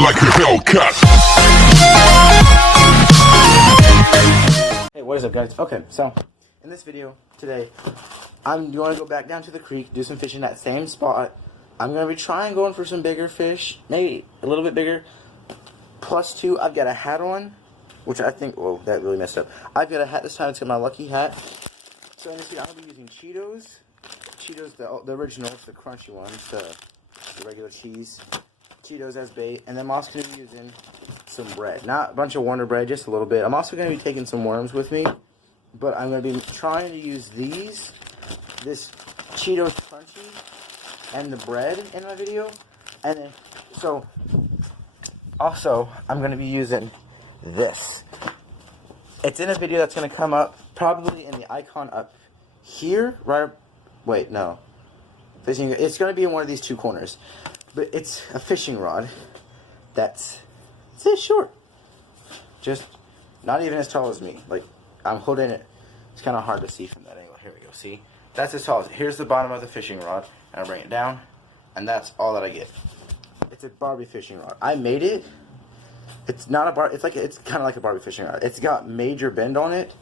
like a Hellcat. Hey, what is up, guys? Okay, so in this video today, I'm going to go back down to the creek, do some fishing at that same spot. I'm going to be going for some bigger fish, maybe a little bit bigger. +2, I've got a hat on, which I think, whoa, that really messed up. I've got a hat this time, it's got my lucky hat. So in this video, I'm going to be using Cheetos, the original, the crunchy ones, the regular cheese. Cheetos as bait, and then I'm also going to be using some bread. Not a bunch of Wonder Bread, just a little bit. I'm also going to be taking some worms with me, but I'm going to be trying to use this Cheetos Crunchy, and the bread in my video. And then, so, also, I'm going to be using this. It's in a video that's going to come up, probably in the icon up here, right? Wait, no. It's going to be in one of these two corners. But it's a fishing rod that's this short. Just not even as tall as me. Like, I'm holding it. It's kind of hard to see from that angle. Here we go. See? That's as tall as it. Here's the bottom of the fishing rod. And I bring it down. And that's all that I get. It's a Barbie fishing rod. I made it. It's not a bar. It's kind of like a Barbie fishing rod. It's got major bend on it.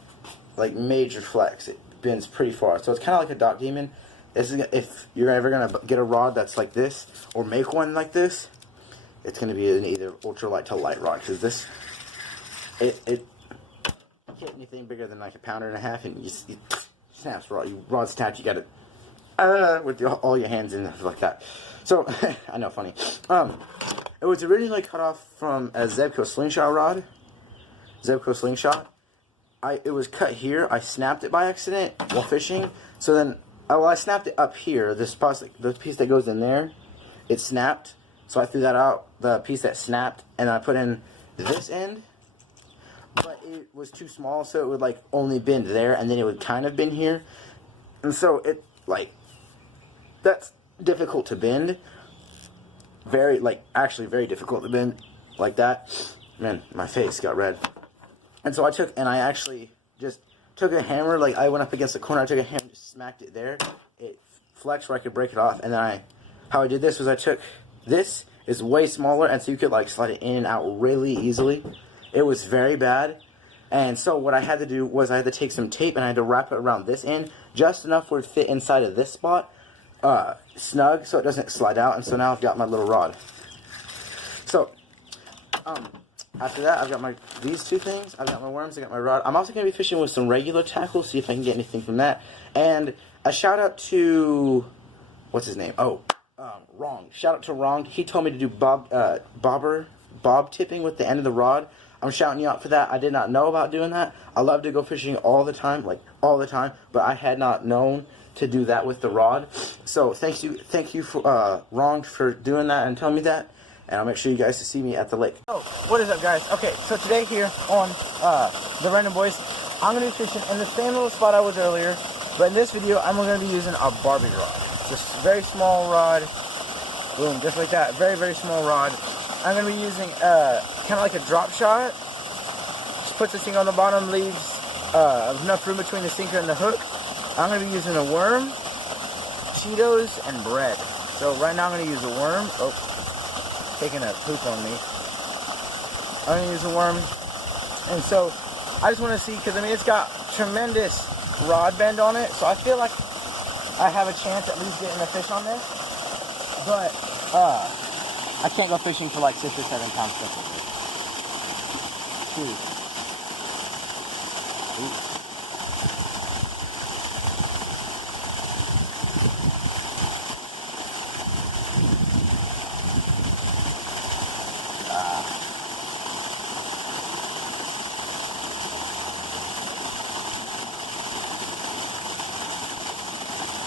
Like major flex. It bends pretty far. So it's kind of like a Dot Demon. This is, if you're ever going to get a rod that's like this, or make one like this, it's going to be an either ultralight to light rod, because this, it can't anything bigger than like a pounder and a half, and you snaps rod, you rod's attached, you got it, with all your hands in like that. So, I know, funny. It was originally cut off from a Zebco slingshot rod, Zebco slingshot. It was cut here, I snapped it by accident while fishing, so then, I snapped it up here. This the piece that goes in there, it snapped. So I threw that out, the piece that snapped, and I put in this end. But it was too small, so it would like only bend there, and then it would kind of bend here. And so it that's difficult to bend. Actually very difficult to bend like that. Man, my face got red. And so I actually just took a hammer, like I went up against the corner, I took a hammer and just smacked it there. It flexed where I could break it off, and then how I did this was I took, this is way smaller, and so you could like slide it in and out really easily. It was very bad, and so what I had to do was I had to take some tape and I had to wrap it around this end, just enough where it fit inside of this spot, snug, so it doesn't slide out, and so now I've got my little rod. So, after that, I've got these two things. I've got my worms, I got my rod. I'm also going to be fishing with some regular tackle, see if I can get anything from that. And a shout out to, what's his name? Wrong. Shout out to Wrong. He told me to do bob tipping with the end of the rod. I'm shouting you out for that. I did not know about doing that. I love to go fishing all the time, but I had not known to do that with the rod. So thank you for Wrong for doing that and telling me that. And I'll make sure you guys see me at the lake. Oh, what is up, guys? Okay, so today here on The Random Boys, I'm going to be fishing in the same little spot I was earlier, but in this video, I'm going to be using a Barbie rod. Just a very small rod. Boom, just like that. Very, very small rod. I'm going to be using kind of like a drop shot. Just puts the thing on the bottom, leaves enough room between the sinker and the hook. I'm going to be using a worm, Cheetos, and bread. So right now I'm going to use a worm. Oh. Taking a poop on me. I'm going to use a worm. And so, I just want to see, because I mean, it's got tremendous rod bend on it, so I feel like I have a chance at least getting a fish on this. But, I can't go fishing for like 6 or 7 pounds fishing. Ooh.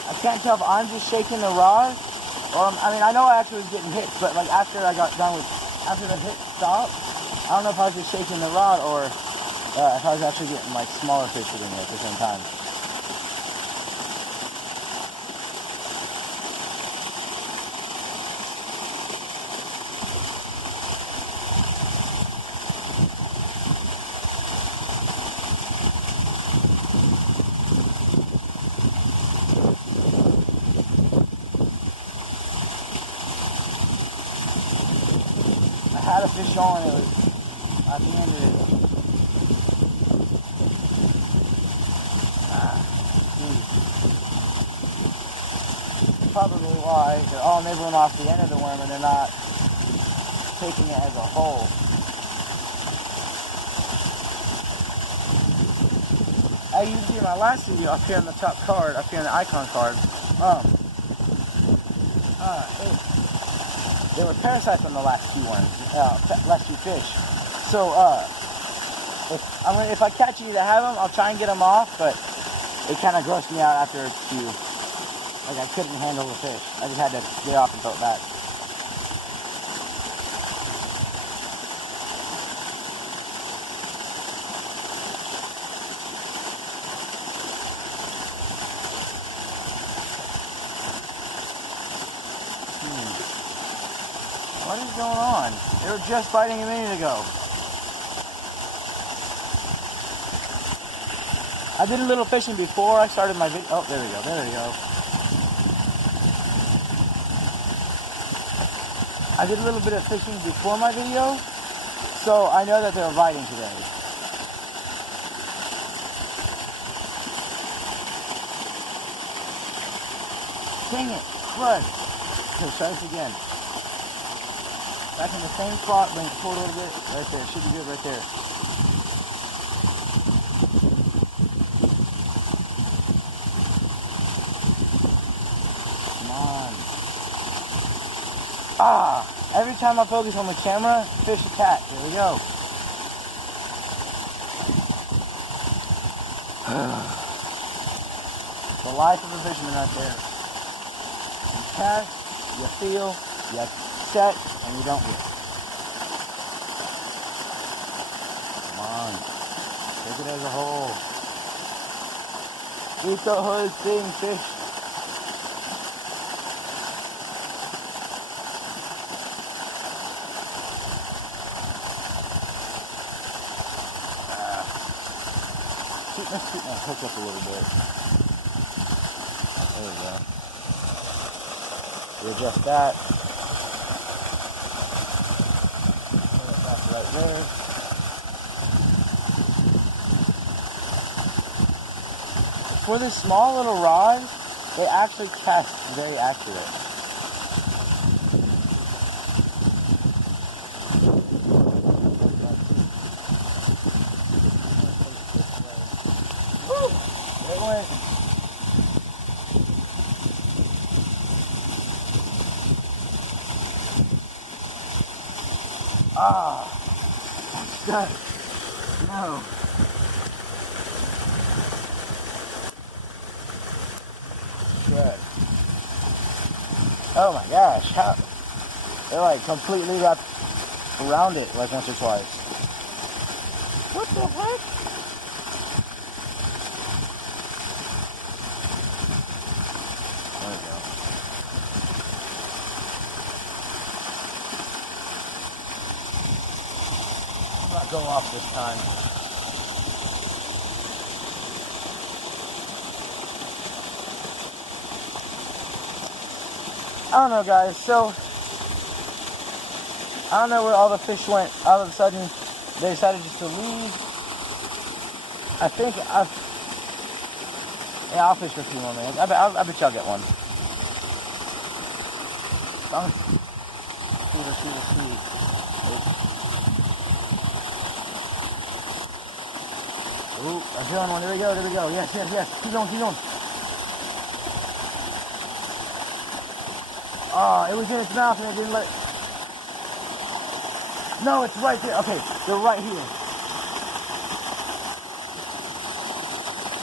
I can't tell if I'm just shaking the rod, or I know I actually was getting hits, but like after I got done after the hit stopped, I don't know if I was just shaking the rod or if I was actually getting like smaller fish in there at the same time. had a fish on, it was at the end of it. Probably why they're all nibbling off the end of the worm and they're not taking it as a whole. I used in my last video up here on the top card, up here on the icon card. There were parasites on the last two ones, last two fish. So if I catch any that have them, I'll try and get them off. But it kind of grossed me out after a few. Like I couldn't handle the fish. I just had to get off and throw it back. What is going on? They were just biting a minute ago. I did a little fishing before I started my video. Oh, there we go. There we go. I did a little bit of fishing before my video, so I know that they were biting today. Dang it! Crud! Okay, try this again. Back in the same spot, bring it forward a little bit. Right there. Should be good right there. Come on. Ah! Every time I focus on the camera, fish attack. There we go. The life of a fisherman right there. You cast, you feel, you set, and you don't get. Come on. Take it as a whole. Eat the whole thing, fish. Let's hook up a little bit. There we go. Readjust that. That's right there. For this small little rod, they actually cast very accurate. It went. Ah, I'm stuck. No. Good. Oh my gosh, how they're like completely wrapped around it like once or twice. What the heck? There we go. I'm not going off this time. I don't know, guys. So I don't know where all the fish went. All of a sudden, they decided just to leave. I think yeah, I'll fish for a few more minutes. I bet y'all get one. Shoot. Ooh, I'm feeling one. There we go. Yes. Keep going. Oh, it was in its mouth and it didn't let it. No, it's right there. Okay, they're right here.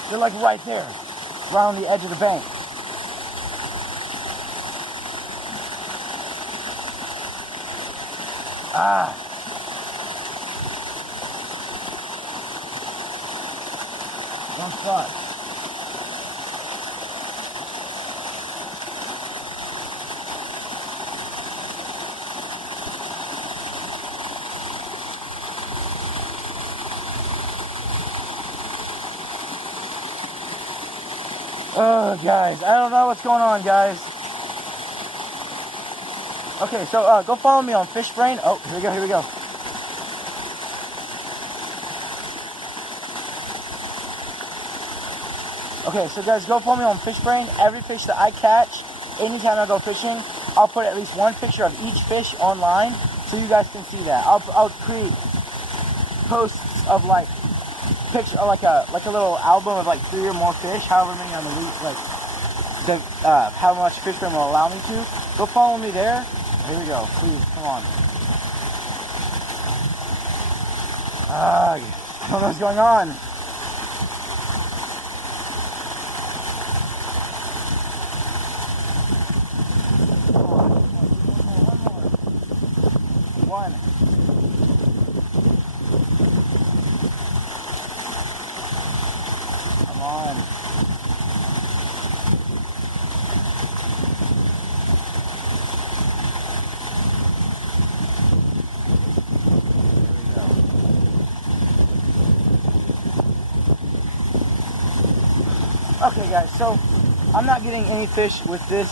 They're like right there. Right on the edge of the bank. Ah. One spot. Oh, guys, I don't know what's going on, guys. Okay, so go follow me on Fish Brain. Oh, here we go, here we go. Okay, so guys, go follow me on Fish Brain. Every fish that I catch, anytime I go fishing, I'll put at least one picture of each fish online so you guys can see that. I'll create posts of like picture, like a little album of like 3 or more fish, however many on the week, like how much Fish Brain will allow me to. Go follow me there. Here we go. Please, come on. I don't know what's going on. One. Come on. Okay guys, so I'm not getting any fish with this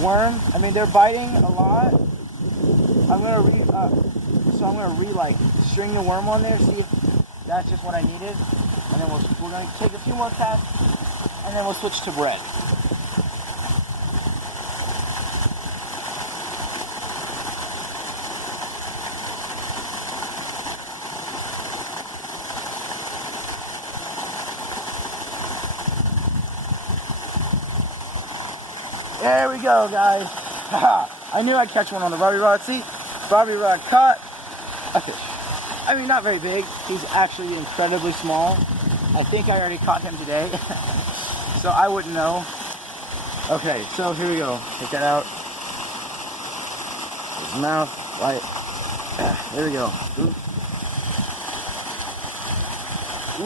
worm. I mean, they're biting a lot. I'm gonna string the worm on there, see if that's just what I needed, and then we're gonna take a few more casts, and then we'll switch to bread. There we go, guys. I knew I'd catch one on the Bobby Rod. See, Bobby Rod caught a fish. I mean, not very big. He's actually incredibly small. I think I already caught him today, so I wouldn't know. Okay, so here we go. Take that out. His mouth, right. There we go. Ooh.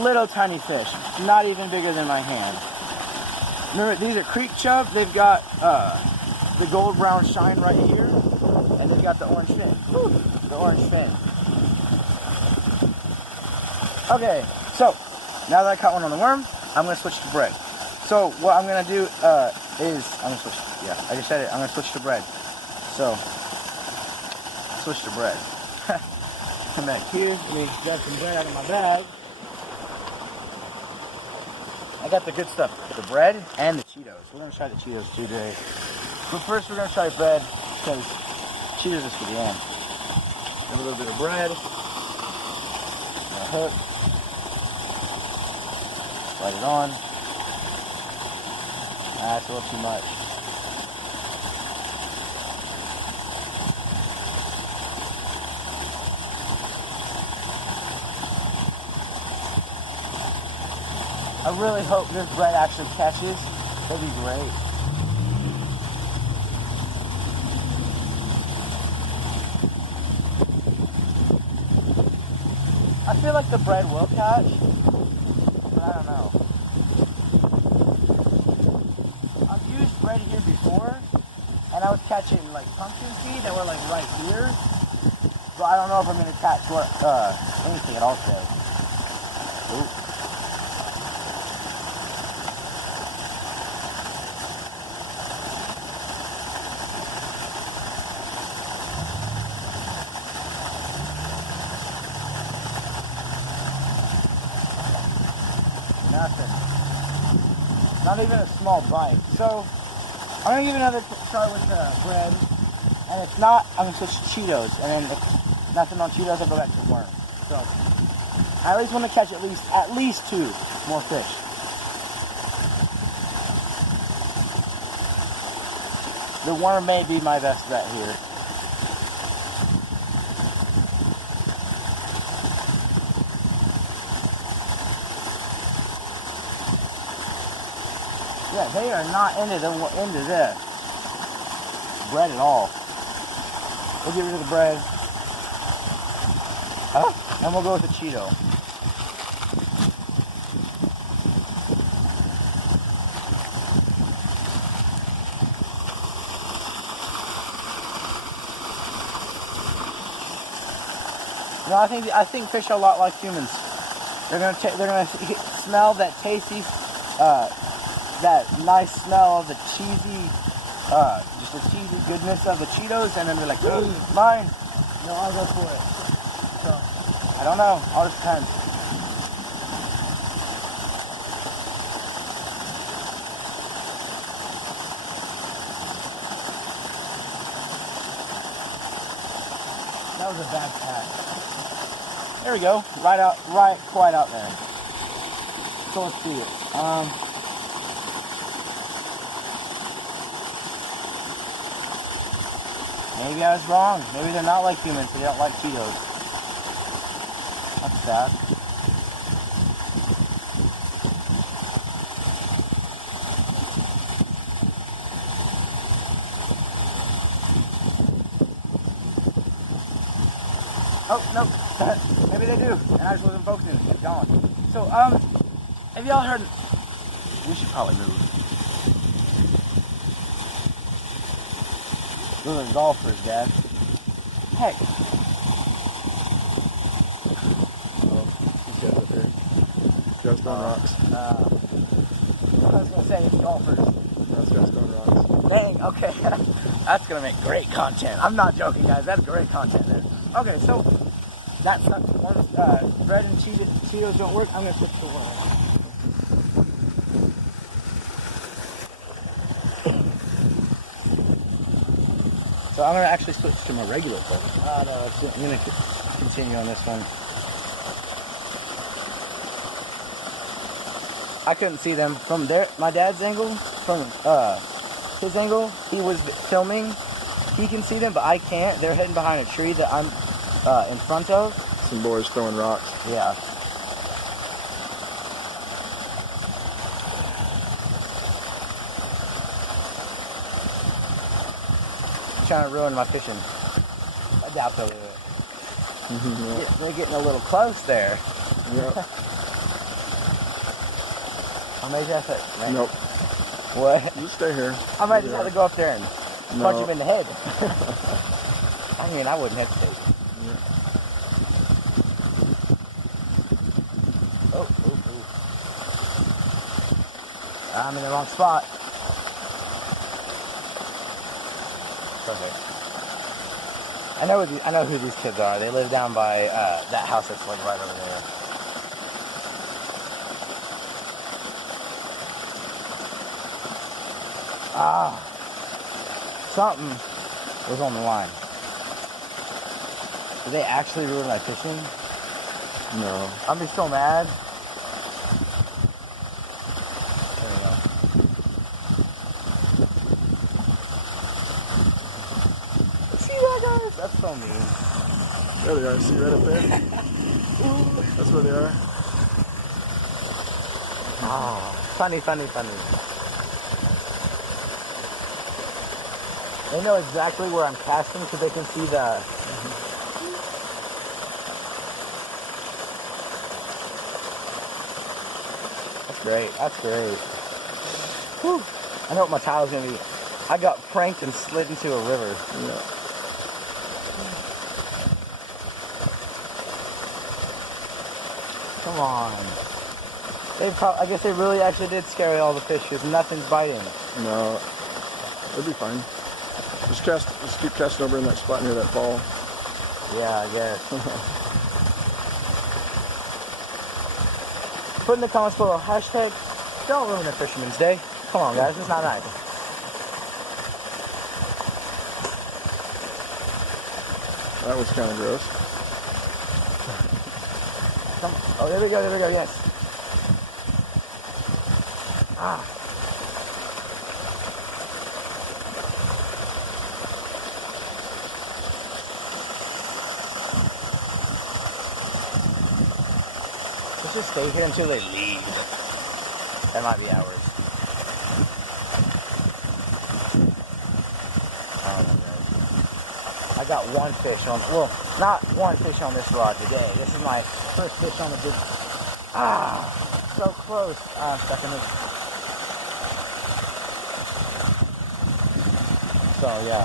Little tiny fish, not even bigger than my hand. Remember, these are creek chub. They've got the gold brown shine right here, and they've got the orange fin. Woo, the orange fin. Okay, so now that I caught one on the worm, I'm gonna switch to bread. So what I'm gonna do is I'm gonna switch. Yeah, I just said it. I'm gonna switch to bread. So switch to bread. Come back here. Let me grab some bread out of my bag. I got the good stuff, the bread and the Cheetos. We're going to try the Cheetos too today. But first we're going to try bread, because Cheetos is for the end. Have a little bit of bread. A hook. Slide it on. That's a little too much. I really hope this bread actually catches. That'd be great. I feel like the bread will catch, but I don't know. I've used bread here before, and I was catching like pumpkin seed that were like right here, but I don't know if I'm gonna catch anything at all today. Ooh. Nothing. Not even a small bite. So, I'm going to give another try with bread. And if not, I'm going to switch to Cheetos. And then if nothing on Cheetos, I'll go back to the worm. So, I at least want to catch at least 2 more fish. The worm may be my best bet here. Yeah, they are not into this bread at all. We'll get rid of the bread. And we'll go with the Cheeto. No, I think fish are a lot like humans. They're gonna smell that tasty, that nice smell of the cheesy, just the cheesy goodness of the Cheetos, and then they're like, mine. No, I'll go for it. So, I don't know. All this time. that was a bad pass. There we go. Right, quite out there. So let's see it. Maybe I was wrong. Maybe they're not like humans, so they don't like Cheetos. That's sad. Oh, no. Maybe they do. And I just wasn't focusing. It's gone. So, have y'all heard... We should probably move. Those are golfers, Dad. Heck. Oh, these guys up here. These guys throwing rocks. I was going to say, it's golfers. No, these guys throwing rocks. Dang, okay. That's going to make great content. I'm not joking, guys. That's great content there. Okay, so that's not once bread and Cheetos don't work, I'm going to switch to one. So I'm going to actually switch to my regular phone. No, I'm going to continue on this one. I couldn't see them from my dad's angle, from his angle. He was filming. He can see them, but I can't. They're hidden behind a tree that I'm in front of. Some boys throwing rocks. Yeah. Trying to ruin my fishing. I doubt they'll do it. Yeah. They're getting a little close there. Yeah. How many did I say? Right? Nope. What? You stay here. I might just have to go up there and punch No. him in the head. I mean, I wouldn't hesitate. Yeah. Oh. I'm in the wrong spot. Okay. I know who these kids are. They live down by that house that's like right over there. Something was on the line. Did they actually ruin my fishing? No. I'll be so mad. There we go. See that, guys? That's so mean. There they are. See right up there? That's where they are. Oh, funny. They know exactly where I'm casting because they can see the... That's great. Whew. I know what my tile's going to be. I got pranked and slid into a river. Yeah. Come on. I guess they really actually did scare all the fish because nothing's biting. No. It'll be fine. Just keep casting over in that spot near that fall. Yeah, I guess. Put in the comments below, hashtag, don't ruin a fisherman's day. Come on, guys, it's not nice. That was kind of gross. Oh, there we go, yes. Let's just stay here until they leave. That might be hours. I don't know, guys. I got one fish on, well, not one fish on this rod today. This is my first fish on the big, so close. I'm stuck in this. So, yeah.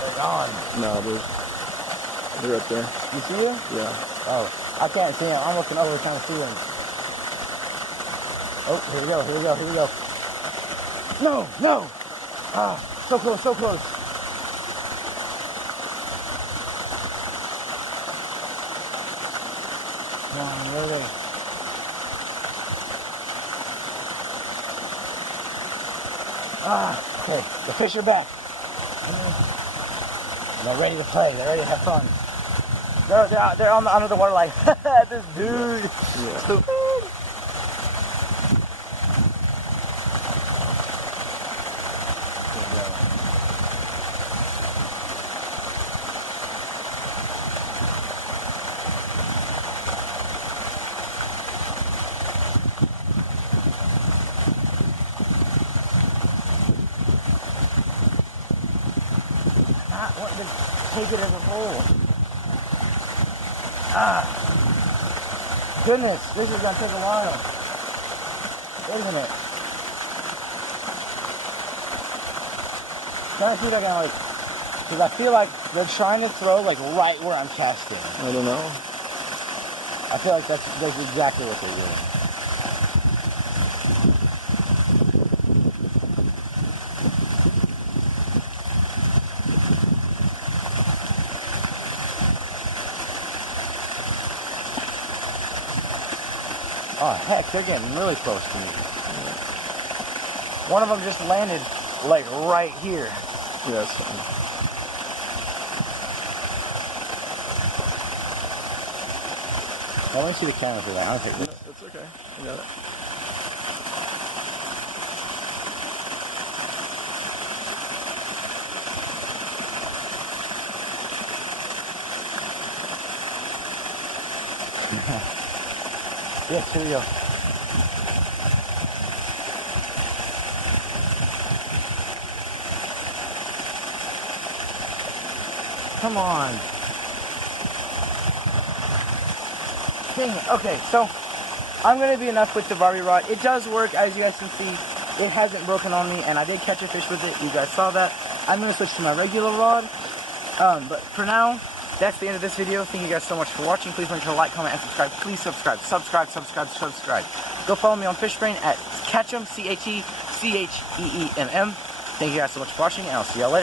They're gone. No, they're up there. You see them? Yeah. Oh, I can't see them. I'm looking over trying to see them. Oh, here we go, here we go, here we go. No, no! Ah, so close, so close. Come on, really. Ah, okay, the fish are back. They're ready to play, they're ready to have fun. They're on the, under the water like, this dude. Yeah. Stupid. Not wanting to take it as a bowl. Ah, goodness, this is gonna take a while, isn't it? Can I see if I can, like, because I feel like they're trying to throw like right where I'm casting. I don't know. I feel like that's exactly what they're doing. Oh heck, they're getting really close to me. One of them just landed like right here. Yes. Let me see the camera for that. I don't think this. It's okay. I got it. Yes, here we go. Come on. Dang it. Okay, so I'm going to be enough with the Barbie rod. It does work, as you guys can see. It hasn't broken on me, and I did catch a fish with it. You guys saw that. I'm going to switch to my regular rod. But for now, that's the end of this video. Thank you guys so much for watching. Please make sure to like, comment, and subscribe. Please subscribe. Subscribe. Go follow me on FishBrain at Catchem, CatchEemm. Thank you guys so much for watching, and I'll see y'all later.